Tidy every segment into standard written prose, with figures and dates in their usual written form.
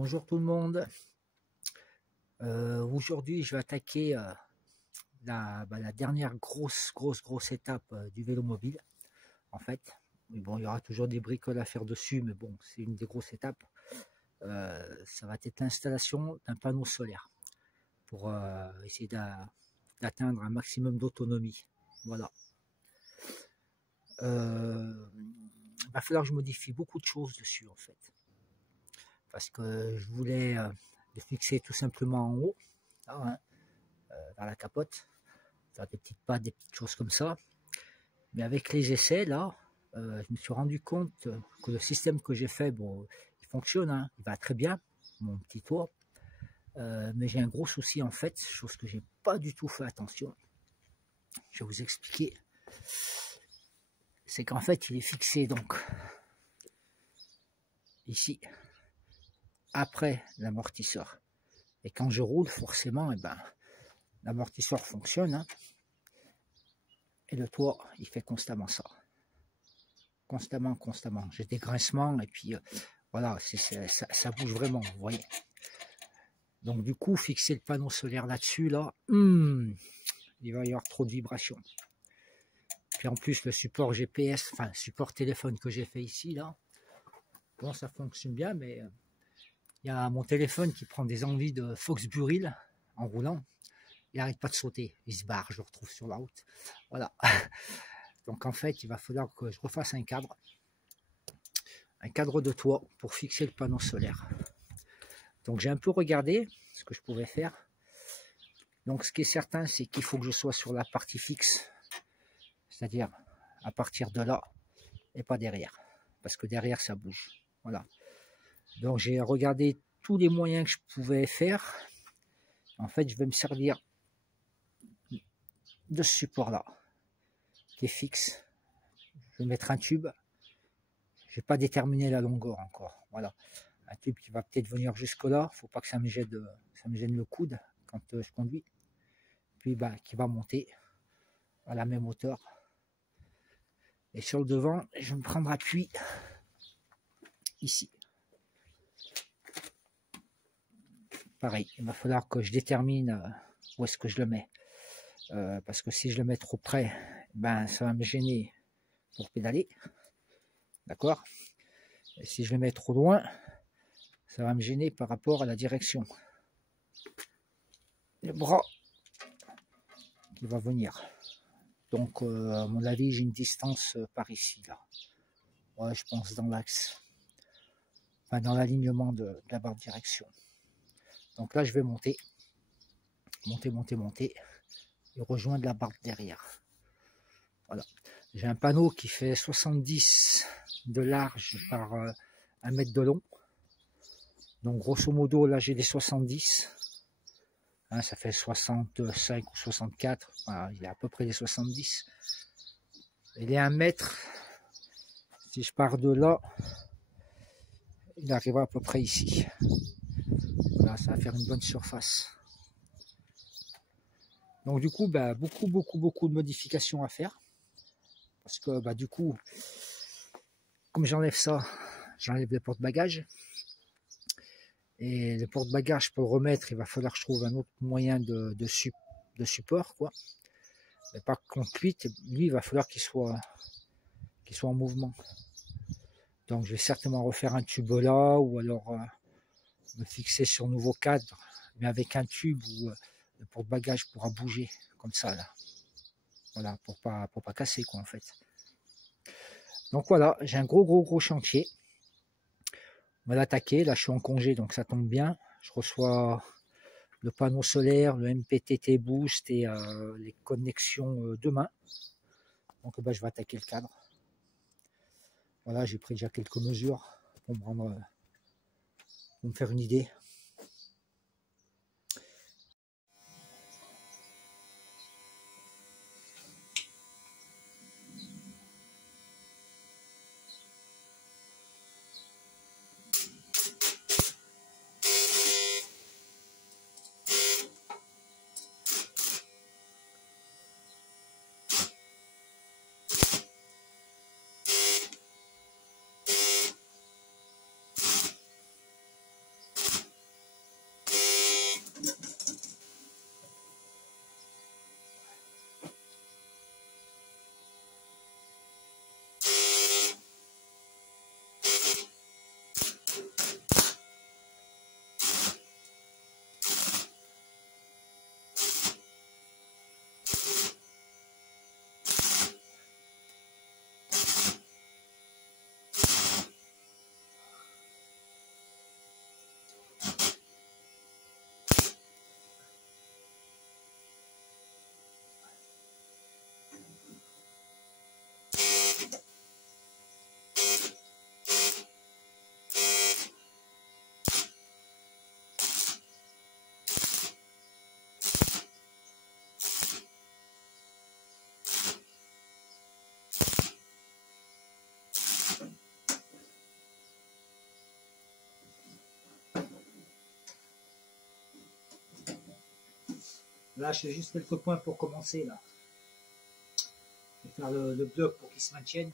Bonjour tout le monde. Aujourd'hui, je vais attaquer la dernière grosse étape du vélo mobile, en fait. Mais bon, il y aura toujours des bricoles à faire dessus, mais bon, c'est une des grosses étapes. Ça va être l'installation d'un panneau solaire pour essayer d'atteindre un maximum d'autonomie. Voilà. Il va falloir que je modifie beaucoup de choses dessus, en fait. Parce que je voulais le fixer tout simplement en haut, là, hein, dans la capote, faire des petites pattes, des petites choses comme ça. Mais avec les essais, là, je me suis rendu compte que le système que j'ai fait, bon, il fonctionne, hein, il va très bien, mon petit toit. Mais j'ai un gros souci en fait, chose que j'ai pas du tout fait attention. Je vais vous expliquer. C'est qu'en fait, il est fixé donc ici, après l'amortisseur. Et quand je roule, forcément, l'amortisseur fonctionne, hein, et le toit, il fait constamment ça. Constamment. J'ai des grincements, et puis voilà, ça bouge vraiment, vous voyez. Donc du coup, fixer le panneau solaire là-dessus, là, il va y avoir trop de vibrations. Puis en plus, le support GPS, enfin, support téléphone que j'ai fait ici, là, bon, ça fonctionne bien, mais il y a mon téléphone qui prend des envies de Fox Burrell en roulant. Il n'arrête pas de sauter, il se barre, je le retrouve sur la route. Voilà. Donc en fait, il va falloir que je refasse un cadre de toit pour fixer le panneau solaire. Donc j'ai un peu regardé ce que je pouvais faire. Donc ce qui est certain, c'est qu'il faut que je sois sur la partie fixe, c'est-à-dire à partir de là et pas derrière, parce que derrière ça bouge. Voilà. Donc j'ai regardé tous les moyens que je pouvais faire. En fait, je vais me servir de ce support-là, qui est fixe. Je vais mettre un tube. Je n'ai pas déterminé la longueur encore. Voilà. Un tube qui va peut-être venir jusque là. Faut pas que ça me gêne le coude quand je conduis. Puis qui va monter à la même hauteur. Et sur le devant, je vais me prendre appui ici. Pareil, il va falloir que je détermine où est-ce que je le mets. Parce que si je le mets trop près, ça va me gêner pour pédaler. D'accord? Et si je le mets trop loin, ça va me gêner par rapport à la direction. Le bras qui va venir. Donc, à mon avis, j'ai une distance par ici, là. Ouais, je pense dans l'axe. Enfin, dans l'alignement de la barre de direction. Donc là, je vais monter. Monter. Et rejoindre la barre derrière. Voilà. J'ai un panneau qui fait 70 de large par 1 mètre de long. Donc, grosso modo, là, j'ai des 70. Hein, ça fait 65 ou 64. Voilà, il y a à peu près des 70. Et les 1 mètre, si je pars de là, il arrivera à peu près ici. Voilà, ça va faire une bonne surface. Donc du coup, beaucoup de modifications à faire. Parce que du coup, comme j'enlève ça, j'enlève le porte-bagages. Et le porte-bagages, pour le remettre, il va falloir que je trouve un autre moyen de support, quoi. Mais par contre, lui, il va falloir qu'il soit en mouvement. Donc je vais certainement refaire un tube là, ou alors me fixer sur un nouveau cadre, mais avec un tube où le porte-bagages pourra bouger, comme ça, là. Voilà, pour pas casser, quoi, en fait. Donc voilà, j'ai un gros chantier. On va l'attaquer. Là, je suis en congé, donc ça tombe bien. Je reçois le panneau solaire, le MPTT Boost et les connexions demain. Donc je vais attaquer le cadre. Voilà, j'ai pris déjà quelques mesures pour me faire une idée. Là, je fais juste quelques points pour commencer. Là. Je vais faire le bloc pour qu'il se maintienne.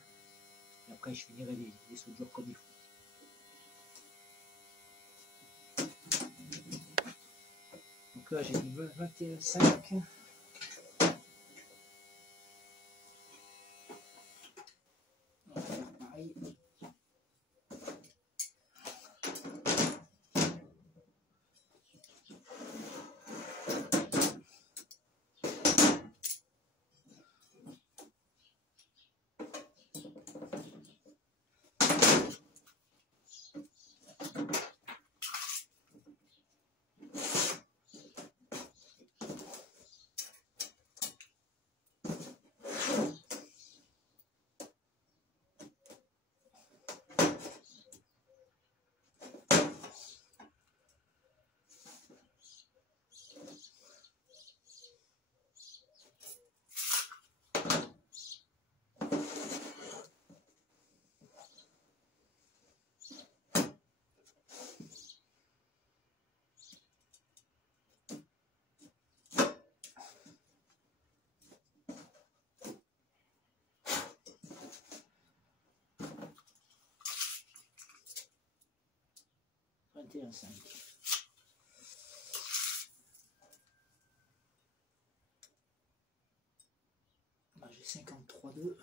Et après, je finirai les soudures comme il faut. Donc là, j'ai mis 21,5. Pareil. J'ai 53,2.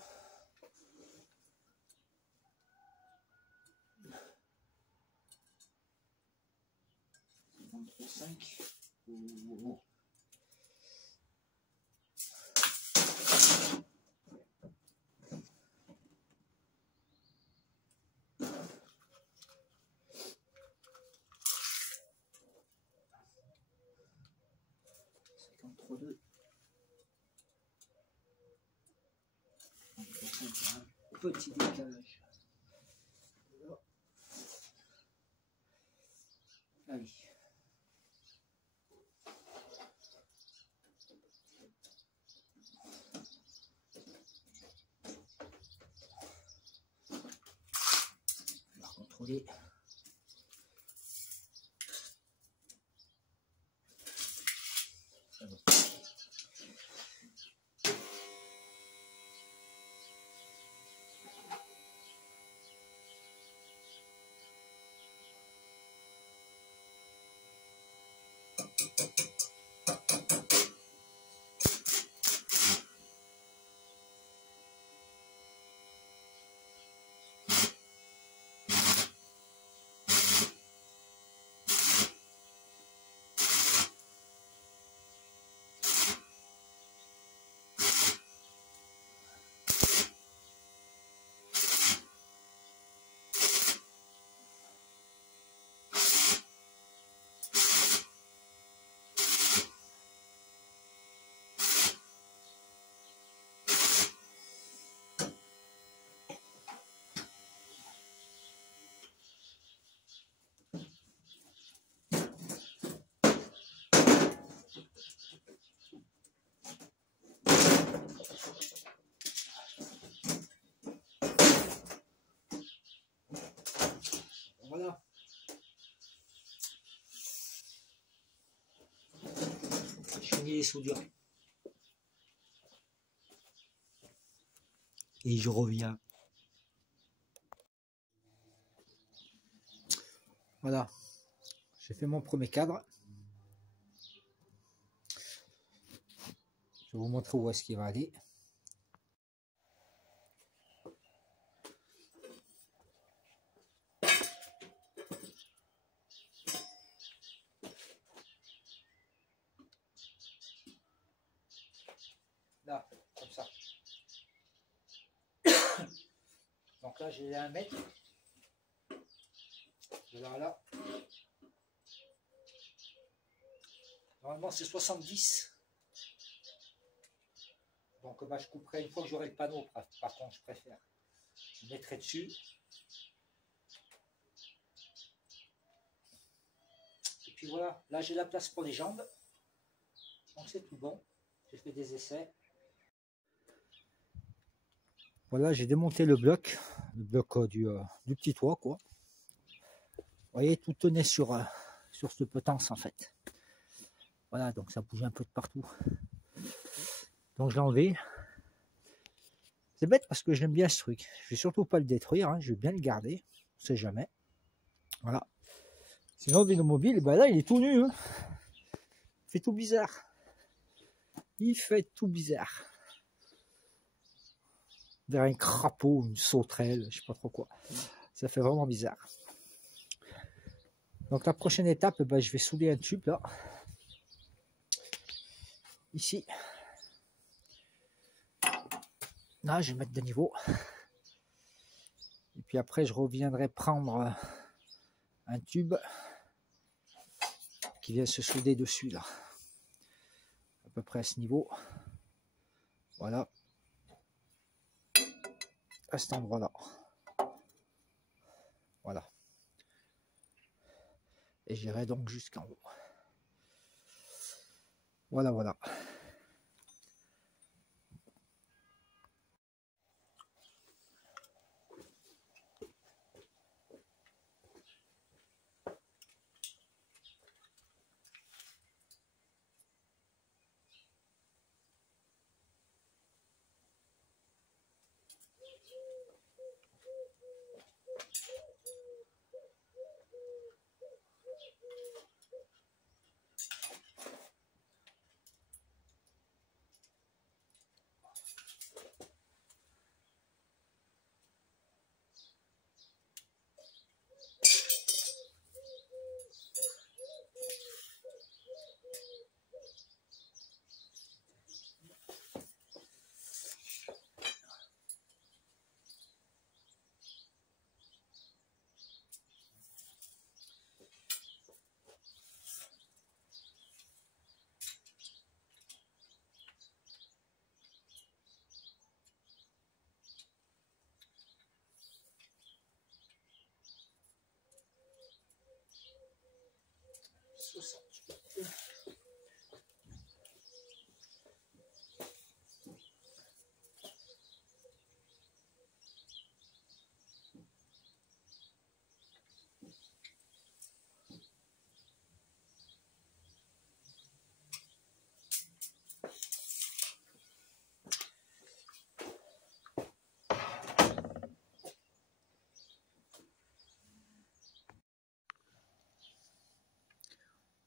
53,5. Oh. Petit décalage. Allez. On va contrôler. Voilà. Je finis les soudures. Et je reviens. Voilà. J'ai fait mon premier cadre. Je vais vous montrer où est-ce qu'il va aller. Là, comme ça. Donc là, j'ai 1 mètre. De là à là. Normalement, c'est 70. Donc bah, je couperai une fois que j'aurai le panneau. Par contre, je préfère. Je mettrai dessus. Et puis voilà. Là, j'ai la place pour les jambes. Donc c'est tout bon. J'ai fait des essais. Voilà, j'ai démonté le bloc du petit toit, quoi. Vous voyez, tout tenait sur cette potence, en fait. Voilà, donc ça bougeait un peu de partout. Donc je l'ai enlevé. C'est bête parce que j'aime bien ce truc. Je vais surtout pas le détruire, hein. Je vais bien le garder. On sait jamais. Voilà. Sinon, Vénomobile, ben là, il est tout nu. Hein. Il fait tout bizarre. Il fait tout bizarre. Derrière un crapaud, une sauterelle, je sais pas trop quoi. Ça fait vraiment bizarre. Donc la prochaine étape, ben, je vais souder un tube là. Ici. Là, je vais mettre de niveau. Et puis après, je reviendrai prendre un tube qui vient se souder dessus là. À peu près à ce niveau. Voilà. À cet endroit-là. Voilà. Et j'irai donc jusqu'en haut. Voilà, voilà.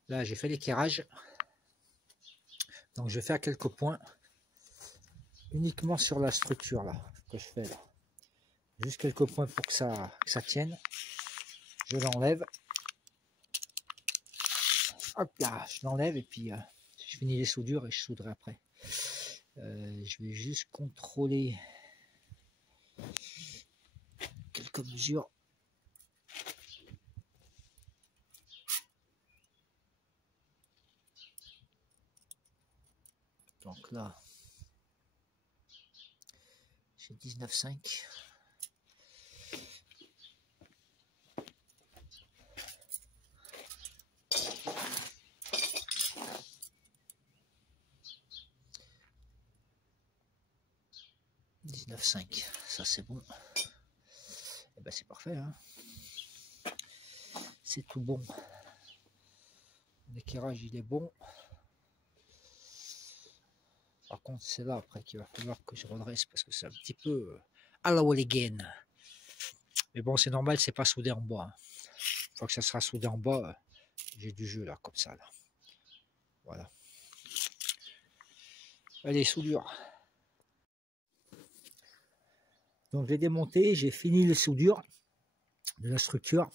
Là, j'ai fait l'éclairage. Donc, je vais faire quelques points uniquement sur la structure là que je fais là. Juste quelques points pour que ça tienne. Je l'enlève. Hop là, je l'enlève et puis je finis les soudures et je souderai après. Je vais juste contrôler quelques mesures. Donc là, j'ai 19,5. Ça c'est bon. Et ben c'est parfait. Hein. C'est tout bon. L'éclairage il est bon. Par contre c'est là après qu'il va falloir que je redresse parce que c'est un petit peu à la wall again. Mais bon c'est normal, c'est pas soudé en bas. Une fois que ça sera soudé en bas, j'ai du jeu là comme ça là. Voilà. Allez, soudure. Donc j'ai démonté, j'ai fini les soudures de la structure.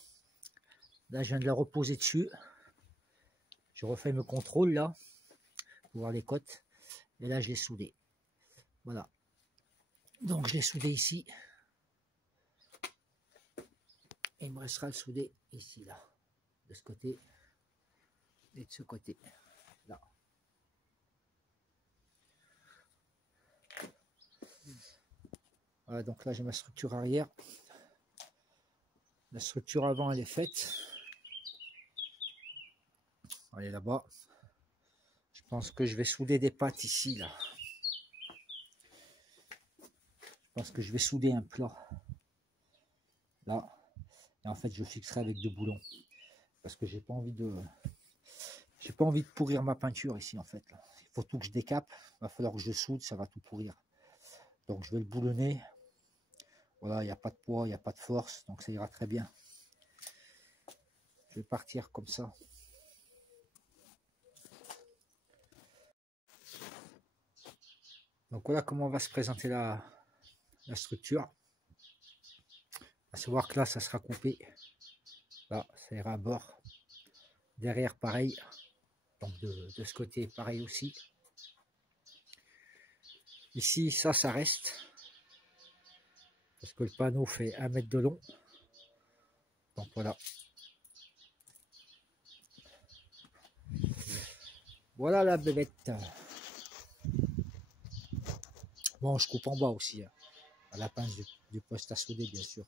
Là je viens de la reposer dessus. Je refais mes contrôles là pour voir les côtes. Et là je l'ai soudé. Voilà. Donc je l'ai soudé ici. Et il me restera le souder ici là. De ce côté. Et de ce côté. Là. Voilà, donc là j'ai ma structure arrière. La structure avant elle est faite. Elle est là-bas. Je pense que je vais souder des pattes ici là. Je pense que je vais souder un plat. Là. Et en fait je fixerai avec 2 boulons. Parce que j'ai pas envie pas envie de pourrir ma peinture ici en fait. Là. Il faut tout que je décape. Il va falloir que je soude, ça va tout pourrir. Donc je vais le boulonner. Voilà, il n'y a pas de poids, il n'y a pas de force, donc ça ira très bien. Je vais partir comme ça. Donc voilà comment va se présenter la structure. À savoir que là, ça sera coupé. Là, ça ira à bord. Derrière, pareil. Donc de ce côté, pareil aussi. Ici, ça reste. Parce que le panneau fait 1 mètre de long. Donc voilà. Voilà la bébête. Bon, je coupe en bas aussi. Hein, à la pince du poste à souder, bien sûr.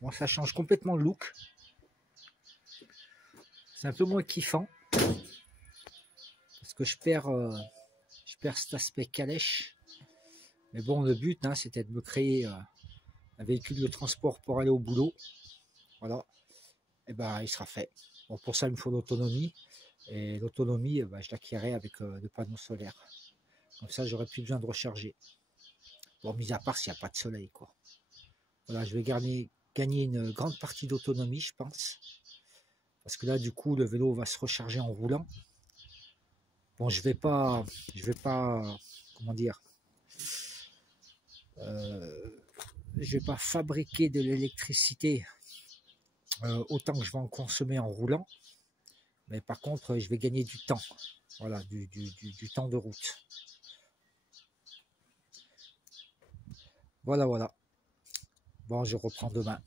Bon, ça change complètement le look. C'est un peu moins kiffant. Parce que je perds cet aspect calèche. Mais bon, le but, hein, c'était de me créer un véhicule de transport pour aller au boulot. Voilà. Et ben, il sera fait. Bon, pour ça, il me faut l'autonomie. Et l'autonomie, ben, je l'acquérais avec le panneau solaire. Comme ça, j'aurais plus besoin de recharger. Bon, mis à part s'il n'y a pas de soleil, quoi. Voilà, je vais gagner une grande partie d'autonomie, je pense. Parce que là, du coup, le vélo va se recharger en roulant. Bon, je vais pas, comment dire, je vais pas fabriquer de l'électricité autant que je vais en consommer en roulant. Mais par contre, je vais gagner du temps. Voilà, du temps de route. Voilà. Bon, je reprends demain.